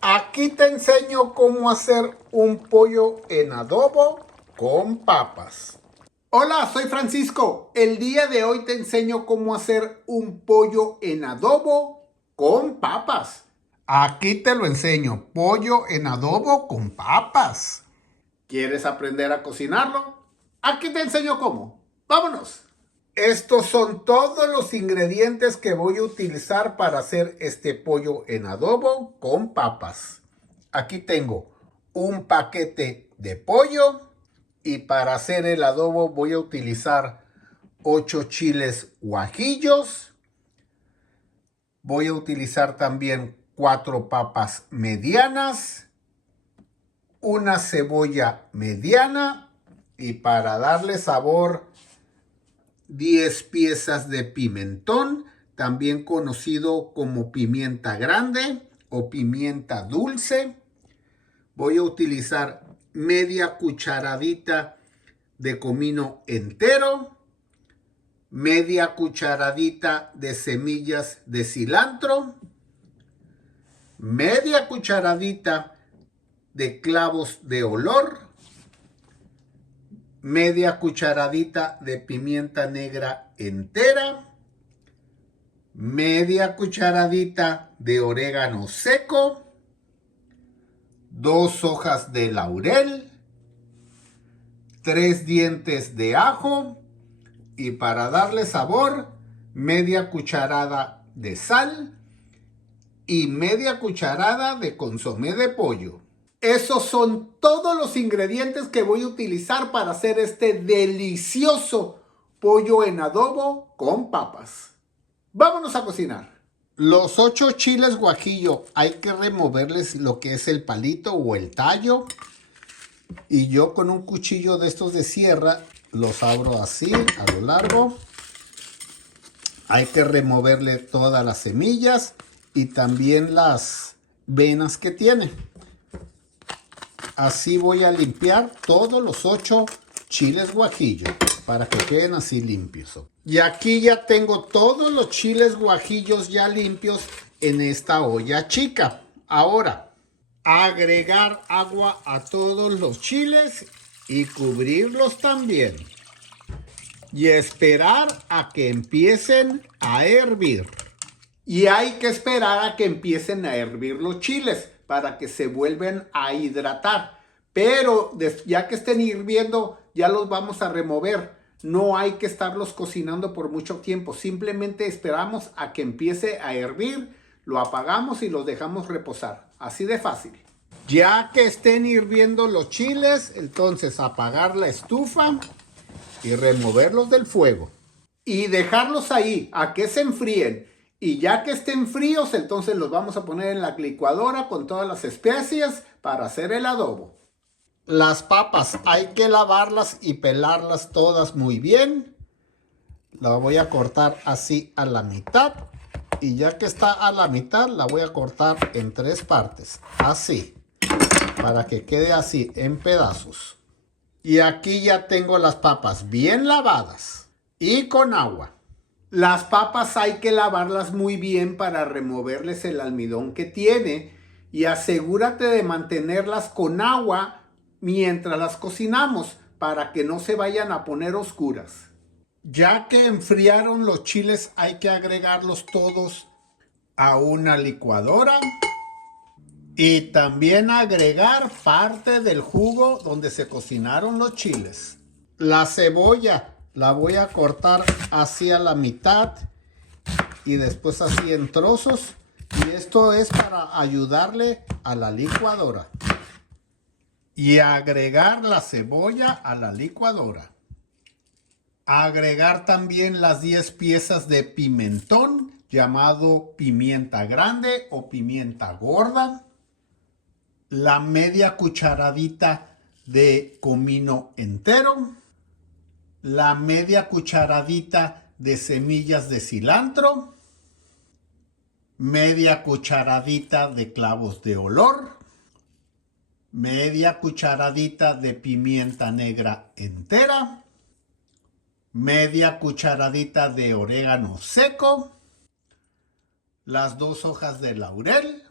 Aquí te enseño cómo hacer un pollo en adobo con papas. Hola, soy Francisco. El día de hoy te enseño cómo hacer un pollo en adobo con papas. Aquí te lo enseño, pollo en adobo con papas. ¿Quieres aprender a cocinarlo? Aquí te enseño cómo. ¡Vámonos! Estos son todos los ingredientes que voy a utilizar para hacer este pollo en adobo con papas. Aquí tengo un paquete de pollo y para hacer el adobo voy a utilizar 8 chiles guajillos. Voy a utilizar también 4 papas medianas, una cebolla mediana y para darle sabor 10 piezas de pimentón, también conocido como pimienta grande o pimienta dulce. Voy a utilizar media cucharadita de comino entero, media cucharadita de semillas de cilantro, media cucharadita de clavos de olor, media cucharadita de pimienta negra entera, media cucharadita de orégano seco, 2 hojas de laurel, 3 dientes de ajo y para darle sabor, media cucharada de sal y media cucharada de consomé de pollo. Esos son todos los ingredientes que voy a utilizar para hacer este delicioso pollo en adobo con papas. Vámonos a cocinar. Los 8 chiles guajillo hay que removerles lo que es el palito o el tallo. Y yo con un cuchillo de estos de sierra los abro así a lo largo. Hay que removerle todas las semillas y también las venas que tiene. Así voy a limpiar todos los 8 chiles guajillo para que queden así limpios. Y aquí ya tengo todos los chiles guajillos ya limpios en esta olla chica. Ahora, agregar agua a todos los chiles y cubrirlos también. Y esperar a que empiecen a hervir. Y hay que esperar a que empiecen a hervir los chiles para que se vuelvan a hidratar. Pero ya que estén hirviendo, ya los vamos a remover. No hay que estarlos cocinando por mucho tiempo. Simplemente esperamos a que empiece a hervir, lo apagamos y los dejamos reposar. Así de fácil. Ya que estén hirviendo los chiles, entonces apagar la estufa y removerlos del fuego. Y dejarlos ahí a que se enfríen. Y ya que estén fríos, entonces los vamos a poner en la licuadora con todas las especias para hacer el adobo. Las papas hay que lavarlas y pelarlas todas muy bien. La voy a cortar así a la mitad. Y ya que está a la mitad, la voy a cortar en 3 partes. Así. Para que quede así en pedazos. Y aquí ya tengo las papas bien lavadas. Y con agua. Las papas hay que lavarlas muy bien para removerles el almidón que tiene y asegúrate de mantenerlas con agua mientras las cocinamos para que no se vayan a poner oscuras. Ya que enfriaron los chiles hay que agregarlos todos a una licuadora y también agregar parte del jugo donde se cocinaron los chiles. La cebolla la voy a cortar así a la mitad y después así en trozos. Y esto es para ayudarle a la licuadora. Y agregar la cebolla a la licuadora. Agregar también las 10 piezas de pimentón llamado pimienta grande o pimienta gorda. La media cucharadita de comino entero. La media cucharadita de semillas de cilantro, media cucharadita de clavos de olor, media cucharadita de pimienta negra entera, media cucharadita de orégano seco, las 2 hojas de laurel,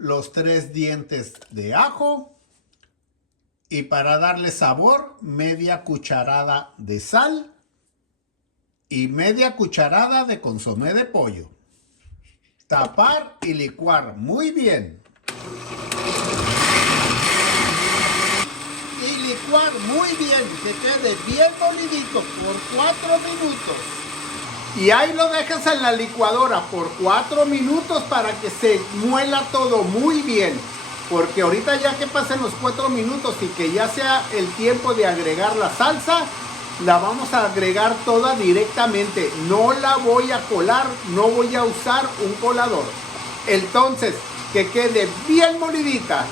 los 3 dientes de ajo y para darle sabor, media cucharada de sal y media cucharada de consomé de pollo. Tapar y licuar muy bien. Y licuar muy bien, que quede bien molidito por 4 minutos. Y ahí lo dejas en la licuadora por 4 minutos para que se muela todo muy bien. Porque ahorita ya que pasen los 4 minutos y que ya sea el tiempo de agregar la salsa, la vamos a agregar toda directamente. No la voy a colar, no voy a usar un colador. Entonces, que quede bien molidita.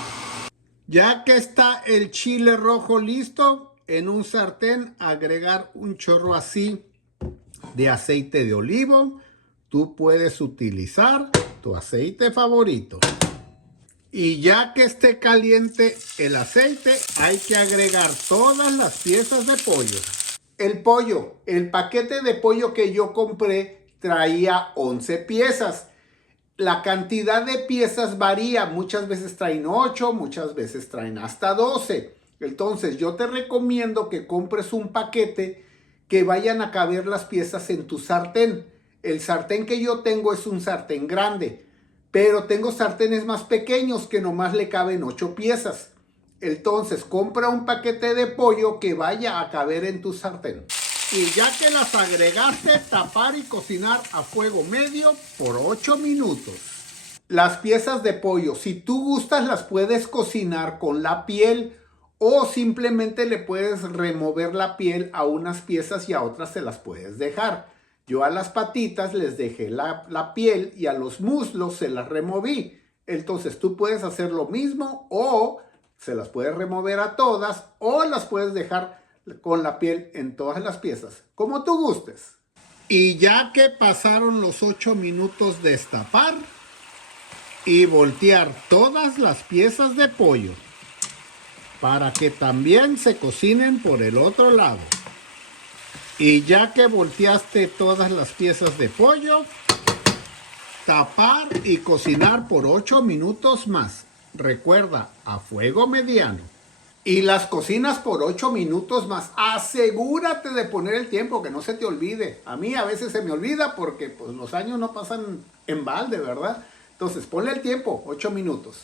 Ya que está el chile rojo listo, en un sartén agregar un chorro así de aceite de olivo. Tú puedes utilizar tu aceite favorito. Y ya que esté caliente el aceite, hay que agregar todas las piezas de pollo. El paquete de pollo que yo compré traía 11 piezas. La cantidad de piezas varía, muchas veces traen 8, muchas veces traen hasta 12. Entonces yo te recomiendo que compres un paquete que vayan a caber las piezas en tu sartén. El sartén que yo tengo es un sartén grande, pero tengo sartenes más pequeños que nomás le caben 8 piezas. Entonces compra un paquete de pollo que vaya a caber en tu sartén. Y ya que las agregaste, tapar y cocinar a fuego medio por 8 minutos. Las piezas de pollo, si tú gustas, las puedes cocinar con la piel o simplemente le puedes remover la piel a unas piezas y a otras se las puedes dejar. Yo a las patitas les dejé la piel y a los muslos se las removí. Entonces tú puedes hacer lo mismo o se las puedes remover a todas o las puedes dejar con la piel en todas las piezas, como tú gustes. Y ya que pasaron los 8 minutos, destapar y voltear todas las piezas de pollo para que también se cocinen por el otro lado. Y ya que volteaste todas las piezas de pollo, tapar y cocinar por 8 minutos más. Recuerda, a fuego mediano. Y las cocinas por 8 minutos más. Asegúrate de poner el tiempo, que no se te olvide. A mí a veces se me olvida porque pues, los años no pasan en balde, ¿verdad? Entonces ponle el tiempo, 8 minutos.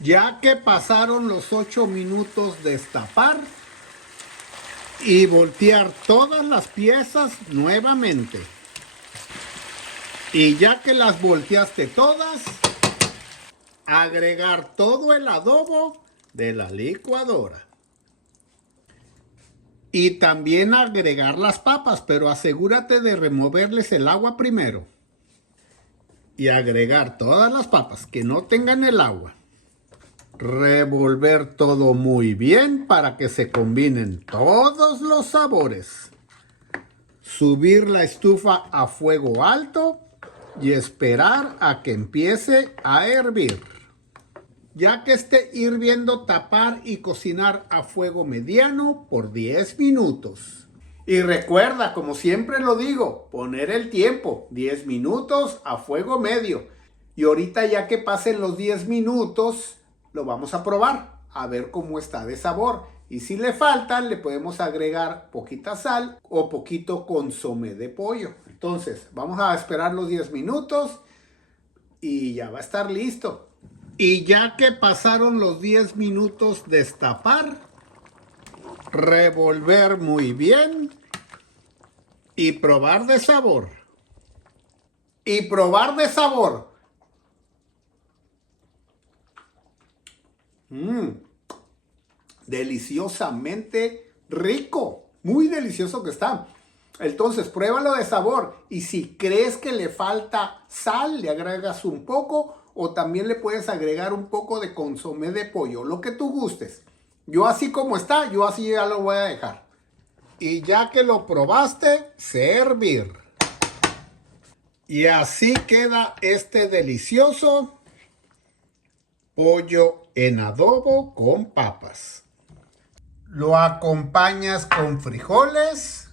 Ya que pasaron los 8 minutos, destapar y voltear todas las piezas nuevamente. Y ya que las volteaste todas, agregar todo el adobo de la licuadora. Y también agregar las papas, pero asegúrate de removerles el agua primero. Y agregar todas las papas que no tengan el agua. Revolver todo muy bien para que se combinen todos los sabores. Subir la estufa a fuego alto y esperar a que empiece a hervir. Ya que esté hirviendo, tapar y cocinar a fuego mediano por 10 minutos. Y recuerda, como siempre lo digo, poner el tiempo, 10 minutos a fuego medio. Y ahorita ya que pasen los 10 minutos, lo vamos a probar, a ver cómo está de sabor. Y si le falta, le podemos agregar poquita sal o poquito consomé de pollo. Entonces, vamos a esperar los 10 minutos y ya va a estar listo. Y ya que pasaron los 10 minutos, destapar, revolver muy bien y probar de sabor. Y probar de sabor. Deliciosamente rico. Muy delicioso que está. Entonces, pruébalo de sabor. Y si crees que le falta sal, le agregas un poco. O también le puedes agregar un poco de consomé de pollo, lo que tú gustes. Yo así como está, yo así ya lo voy a dejar. Y ya que lo probaste, servir. Y así queda este delicioso pollo en adobo con papas. Lo acompañas con frijoles,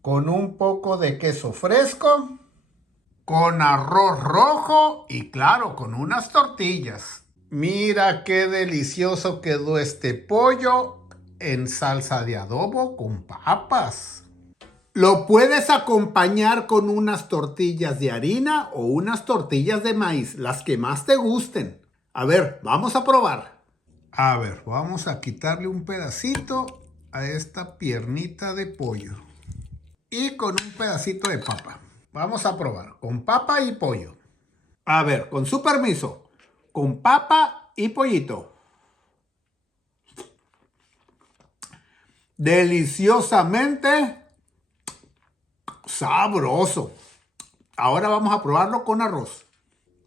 con un poco de queso fresco, con arroz rojo y claro, con unas tortillas. Mira qué delicioso quedó este pollo en salsa de adobo con papas. Lo puedes acompañar con unas tortillas de harina o unas tortillas de maíz, las que más te gusten. A ver, vamos a probar. A ver, vamos a quitarle un pedacito a esta piernita de pollo. Y con un pedacito de papa. Vamos a probar con papa y pollo. A ver, con su permiso, con papa y pollito. Deliciosamente sabroso. Ahora vamos a probarlo con arroz.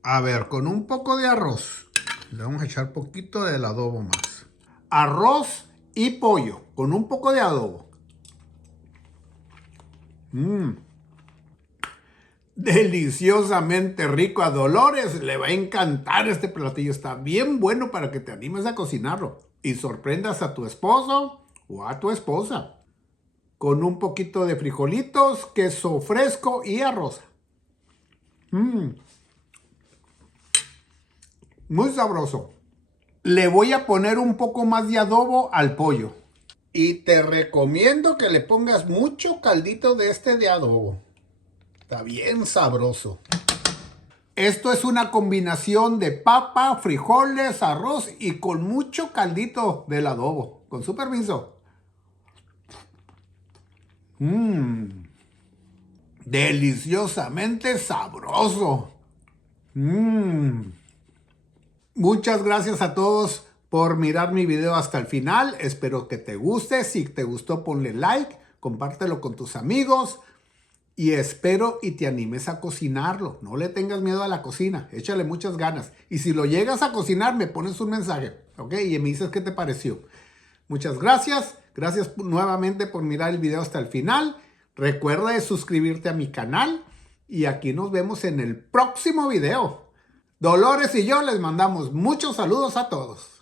A ver, con un poco de arroz. Le vamos a echar poquito del adobo más. Arroz y pollo con un poco de adobo. Deliciosamente rico. A Dolores le va a encantar este platillo. Está bien bueno para que te animes a cocinarlo y sorprendas a tu esposo o a tu esposa. Con un poquito de frijolitos, queso fresco y arroz. Muy sabroso. Le voy a poner un poco más de adobo al pollo. Y te recomiendo que le pongas mucho caldito de este de adobo. Está bien sabroso. Esto es una combinación de papa, frijoles, arroz y con mucho caldito del adobo. Con su permiso. Deliciosamente sabroso. Muchas gracias a todos por mirar mi video hasta el final. Espero que te guste. Si te gustó, ponle like, compártelo con tus amigos. Y espero y te animes a cocinarlo. No le tengas miedo a la cocina. Échale muchas ganas. Y si lo llegas a cocinar, me pones un mensaje. ¿Ok? Y me dices qué te pareció. Muchas gracias. Gracias nuevamente por mirar el video hasta el final. Recuerda de suscribirte a mi canal. Y aquí nos vemos en el próximo video. Dolores y yo les mandamos muchos saludos a todos.